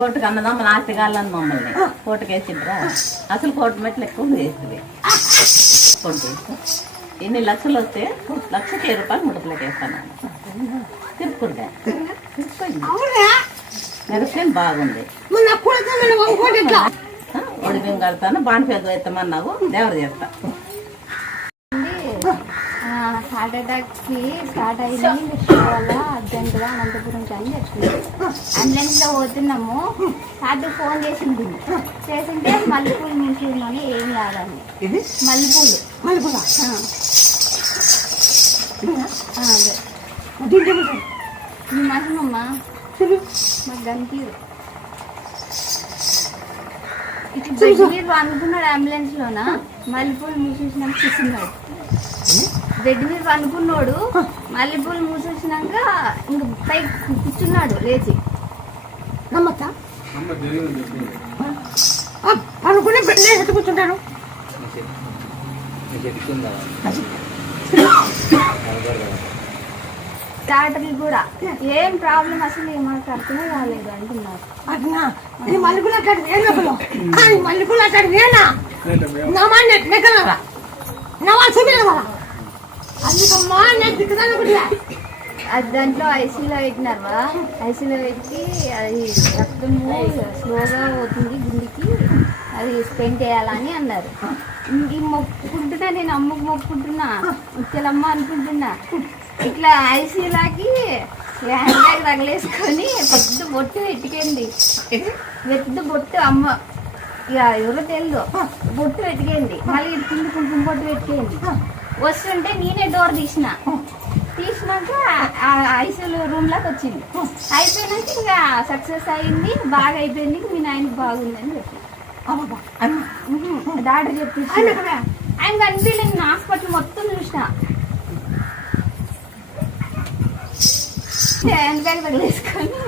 కోర్టుకు అన్నదమ్మ నాటిగాళ్ళని మమ్మల్ని కోర్టుకేసిండ్రా. అసలు కోర్టు మెట్లు ఎక్కువ వేస్తుంది. ఎన్ని లక్షలు వస్తే 1,1000 రూపాయలు ముడుపులకు వేస్తాను. తిరుపుకుంటా మెరసేం బాగుంది. ఒడిబియ్యం కడతాను, బాణపేద ఎత్తమన్నావు, దేవరు చేస్తా. హార్ట్ అటాక్ కి స్టార్ట్ అయింది. వల్ల అర్జెంటుగా అనంతపురంకి అని తెచ్చుకున్నాం. అంబులెన్స్ లో పోతున్నాము. హార్ట్ ఫోన్ చేసింది. చేసింటే మల్లెపూలు మించుమని ఏమి కాదండి. మల్లెపూలు అదే మహిమమ్మా మాకు గంతీరు ఇట్లా మీరు అనుకున్నాడు. అంబులెన్స్ లోన మల్లెపూలు మూసేసినాక కూర్చున్నాడు. బెడ్ మీద అనుకున్నాడు. మల్లెపూలు మూసేసినాక ఇంక పై కూర్చున్నాడు లేచి. నమ్మతా అనుకునే బెడ్ ఎట్టు కూర్చుంటాను. డాక్టర్లు కూడా ఏం ప్రాబ్లం అసలు మాకు అర్థమే కాలేదు అంటున్నారు. అది దాంట్లో ఐసీలో పెట్టినారు. ఐసీలో పెట్టి అది రక్తము స్లోగా పోతుంది గుండెకి, అది స్పెండ్ చేయాలని అన్నారు. ఈ మొక్కుకుంటున్నా, నేను అమ్మకు మొక్కుకుంటున్నా, ముచ్చలమ్మ అనుకుంటున్నా. ఇట్లా ఐసీలాకి హ్యాండ్ బ్యాగ్ తగిలేసుకొని పెద్ద బొట్టు పెట్టుకేంది. పెద్ద బొట్టు అమ్మ ఇక ఎవరో తెలియదు బొట్టు పెట్టుకేంది. మళ్ళీ కింద కుంకుమ బొట్టు పెట్టుకేంది. వస్తుంటే నేనే డోర్ తీసినాక ఐసీయూ రూమ్ లోకి వచ్చింది. అయిపోయినాక ఇంకా సక్సెస్ అయింది, బాగా అయిపోయింది, మీ నాయనకి బాగుంది అని చెప్పి డాక్టర్ చెప్పి ఆయన కనిపించలేదు. నేను హాస్పిటల్ మొత్తం చూసిన. హ్యాండ్ బ్యాగ్ తగిలేసుకొని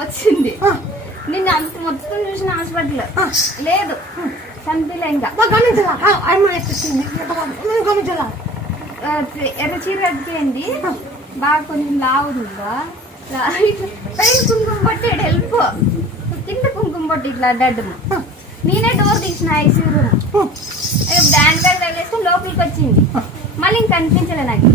వచ్చింది. నిన్న అంత మొత్తం చూసిన హాస్పిటల్ లేదు, చనిపోలే. ఇంకా ఎర్ర చీర కట్టుకేయండి, బాగా కొంచెం లావుందా. పైన కుంకుమ పట్టాడు వెళ్ళిపో, కింద కుంకుమ పట్టి ఇట్లా అడ్డము. నేనే డోర్ తీసిన ఐసీయూ రూమ్. హ్యాండ్ బ్యాగ్ తగిలేసుకొని లోపలికి వచ్చింది. మళ్ళీ ఇంక కనిపించలే నాకు.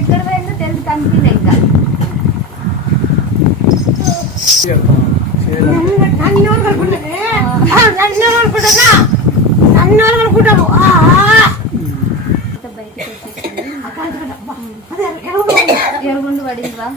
ఎక్కడ పోయిందో తెలుసు, కనిపించలే. ఇంకా బయటకు వచ్చేసింది. ఎరుగుండు పడిందిరా.